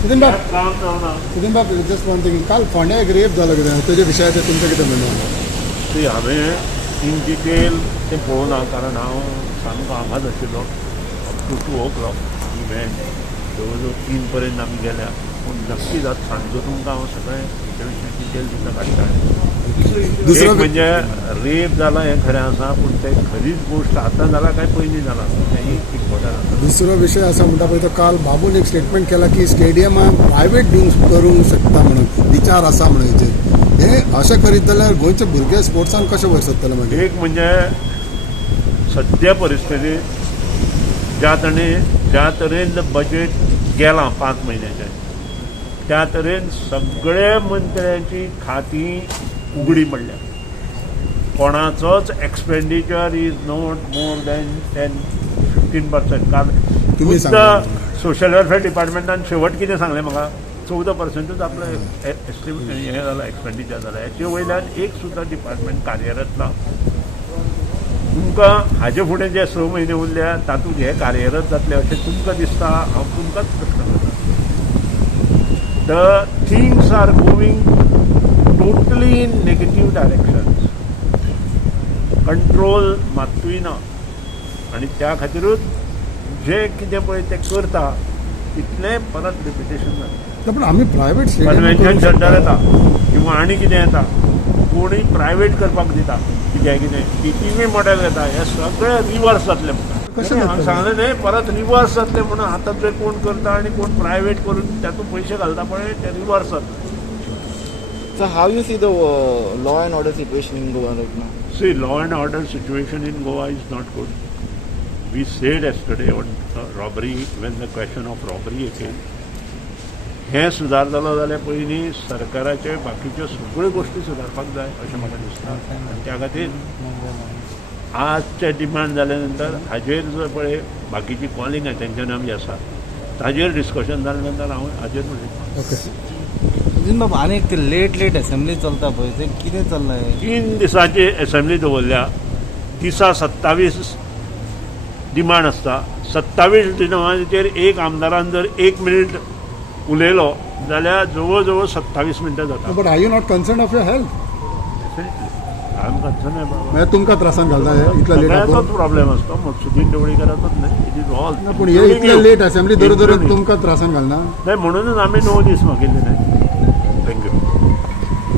सुदीन बाब just one thing, काल फोंड्या एक रेप जालो कितें तेजे विशयाचेर तुमचें कितें म्हणणें? ती हांवें इन डिटेल तें पळोवना, कारण हांव सामको हांगाच आशिल्लो अप टू 2 o'clock इव्हेंट, जवळ जवळ 3 पर्यंत आमी गेल्या. पूण नक्कीच आतां सांजचो तुमकां हांव सगळें हेच्या विशीं डिटेल दिता काडटा. एक म्हणजे रेप जाला हें खरें आसा, पूण तें खरीच गोश्ट आतां जाला काय पयलीं जाला तें इम्पॉर्टंट आसा. दुसरो विशय आसा म्हणटा पळय तो काल बाबून एक स्टेटमेंट केला की स्टेडियमां प्रायवेट करूंक शकता म्हणून विचार आसा म्हणून हेचेर. हे अशें करीत जाल्यार गोंयचे भुरगे स्पोर्ट्सान कशे वयर सरतले मागीर? एक म्हणजे सद्या परिस्थितीत ज्या तरेन बजेट गेलां 5 म्हयन्याचें, त्या तरेन सगळे मंत्र्यांची खातीं उगडी पडल्या. कोणाचोच expenditure is not more than 10-15%. तुम्ही कारण सोशल वेलफेअर डिपार्टमेंटान शेवट कितें सांगलें म्हाका, 14% आपलं हें जालां, एक्सपेंडिचर जालां. हेचे वयल्यान एक सुद्दां डिपार्टमेंट कार्यरत ना. तुमकां हाजे फुडें जे 6 म्हयने उरल्या तातूंत हे कार्यरत जातले अशें तुमकां दिसता? हांव तुमकांच प्रश्न करता. The things are going totally in negative directions. Control मात्तूय ना. आनी त्या खातीरूच जे कितें पळय ते करता तितलें परत रिपिटेशन जाता. पण आमी प्रायवेट कन्वेन्शन सेंटर येता किंवा आनी कितें येता, कोणूय प्रायवेट करपाक दिता कितें टिचिंगूय मॉडेल येता. हे सगळें रिवर्स जातलें म्हाका. हांवें सांगलें न्हय, परत रिवर्स जातलें म्हणून. आतां जे कोण करता आनी कोण प्रायवेट करून तातूंत पयशे घालता पळय ते रिवर्स जातले. So how you see the law and order situation in Goa right now? See, law and order situation in Goa is not good. We said yesterday on robbery, when the question of robbery came, हें सुदार जालो जाल्यार पयलीं सरकाराचे बाकीच्यो सगळ्यो गोश्टी सुदारपाक जाय अशें म्हाका दिसता. आनी त्या खातीर आजचे डिमांड जाल्या नंतर हाजेर जो पळय बाकीची कॉलिंग अटेन्शनां बी आसा ताजेर डिस्कशन जाल्या नंतर हांव हाजेर म्हणलें. बाबा आनीक ते लेट असेंब्ली चलता पळय ते कितें चल्लां? 3 दिसांची असेंब्ली दवरल्या. दिसा 27 डिमांड आसता. 27 डिमांडाचेर एक आमदारान जर 1 मिनीट उलयलो जाल्यार जवळ जवळ 27 मिनटां जाता. But are you not concern of your health? आमकां कन्सर्न म्हणजे तुमकां त्रासान घालता इतल्या लेट? प्रॉब्लेम आसता मधुसूदन ढवळीकराचोच न्हय, इट इज ऑल. पूण हे इतले लेट असेंब्ली धरून तुमकां त्रासान घालना? नाही, म्हणूनच आमी 9 दीस मागिल्ले न्हय.